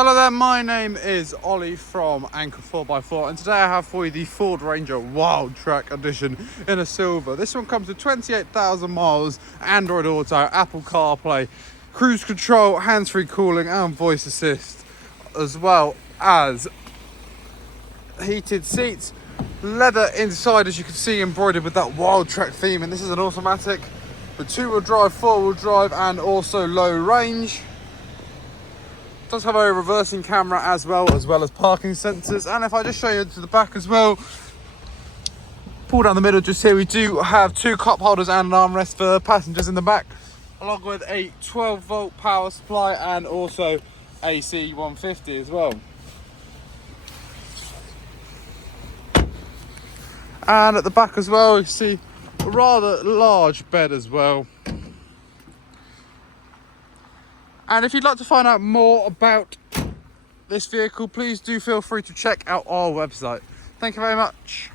Hello there, my name is Ollie from Anchor 4x4 and today I have for you the Ford Ranger WildTrak edition in a silver. This one comes with 28,000 miles, Android Auto, Apple CarPlay, cruise control, hands-free cooling and voice assist, as well as heated seats, leather inside as you can see embroidered with that WildTrak theme, and this is an automatic with 2-wheel drive, 4-wheel drive and also low range. Does have a reversing camera as well as parking sensors. And if I just show you to the back as well, pull down the middle just here, we do have 2 cup holders and an armrest for passengers in the back, along with a 12-volt power supply and also AC 150 as well. And at the back as well, you see a rather large bed as well. And if you'd like to find out more about this vehicle, please do feel free to check out our website. Thank you very much.